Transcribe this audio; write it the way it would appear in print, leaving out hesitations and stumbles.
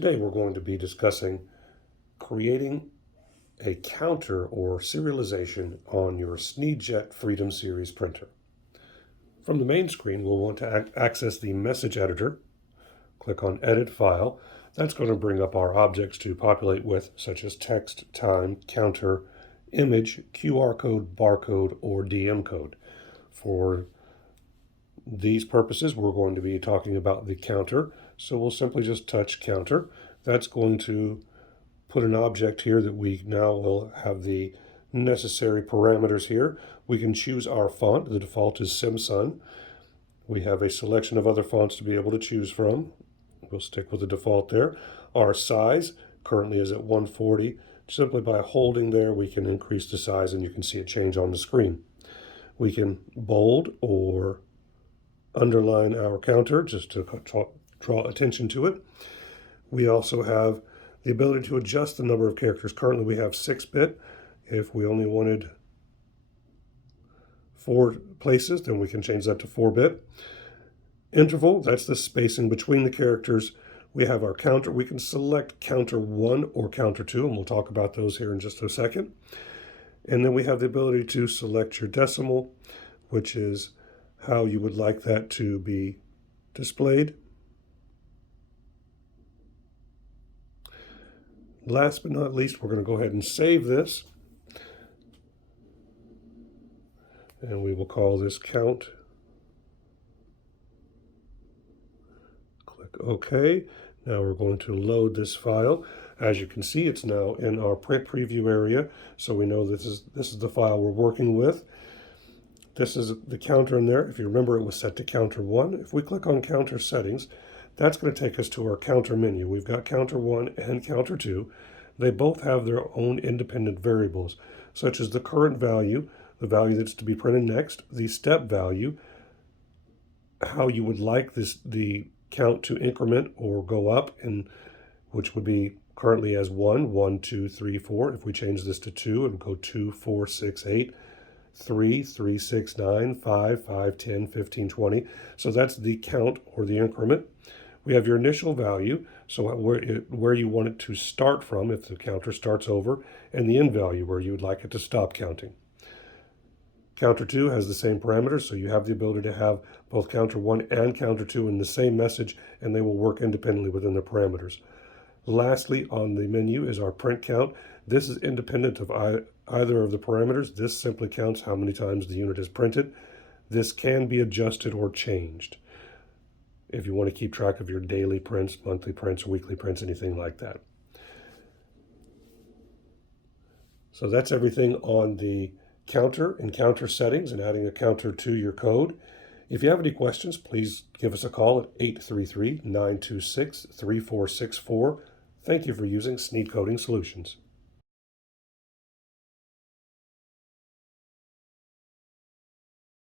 Today we're going to be discussing creating a counter or serialization on your SNEED-JET Freedom Series printer. From the main screen, we'll want to access the message editor. Click on Edit File. That's going to bring up our objects to populate with, such as text, time, counter, image, QR code, barcode, or DM code. For these purposes, we're going to be talking about the counter. So we'll simply just touch counter. That's going to put an object here that we now will have the necessary parameters here. We can choose our font. The default is Simsun. We have a selection of other fonts to be able to choose from. We'll stick with the default there. Our size currently is at 140. Simply by holding there, we can increase the size and you can see it change on the screen. We can bold or underline our counter just to draw attention to it. We also have the ability to adjust the number of characters. Currently we have 6-bit. If we only wanted 4 places, then we can change that to 4-bit. Interval, that's the spacing between the characters. We have our counter. We can select counter 1 or counter 2, and we'll talk about those here in just a second. And then we have the ability to select your decimal, which is how you would like that to be displayed. Last but not least, we're going to go ahead and save this. And we will call this count. Click OK. Now we're going to load this file. As you can see, it's now in our print preview area. So we know this is the file we're working with. This is the counter in there. If you remember, it was set to counter 1. If we click on counter settings, that's going to take us to our counter menu. We've got counter 1 and counter 2. They both have their own independent variables, such as the current value, the value that's to be printed next, the step value, how you would like the count to increment or go up, and which would be currently as 1, 1, 2, 3, 4. If we change this to 2, it would go 2, 4, 6, 8. 3, 3, 6, 9, 5, 5, 10, 15, 20. So that's the count or the increment. We have your initial value, so where you want it to start from if the counter starts over, and the end value where you would like it to stop counting. Counter 2 has the same parameters, so you have the ability to have both counter 1 and counter 2 in the same message, and they will work independently within the parameters. Lastly, on the menu is our print count. This is independent of either of the parameters. This simply counts how many times the unit is printed. This can be adjusted or changed if you want to keep track of your daily prints, monthly prints, weekly prints, anything like that. So that's everything on the counter and counter settings and adding a counter to your code. If you have any questions, please give us a call at 833-926-3464. Thank you for using SNEED Coding Solutions.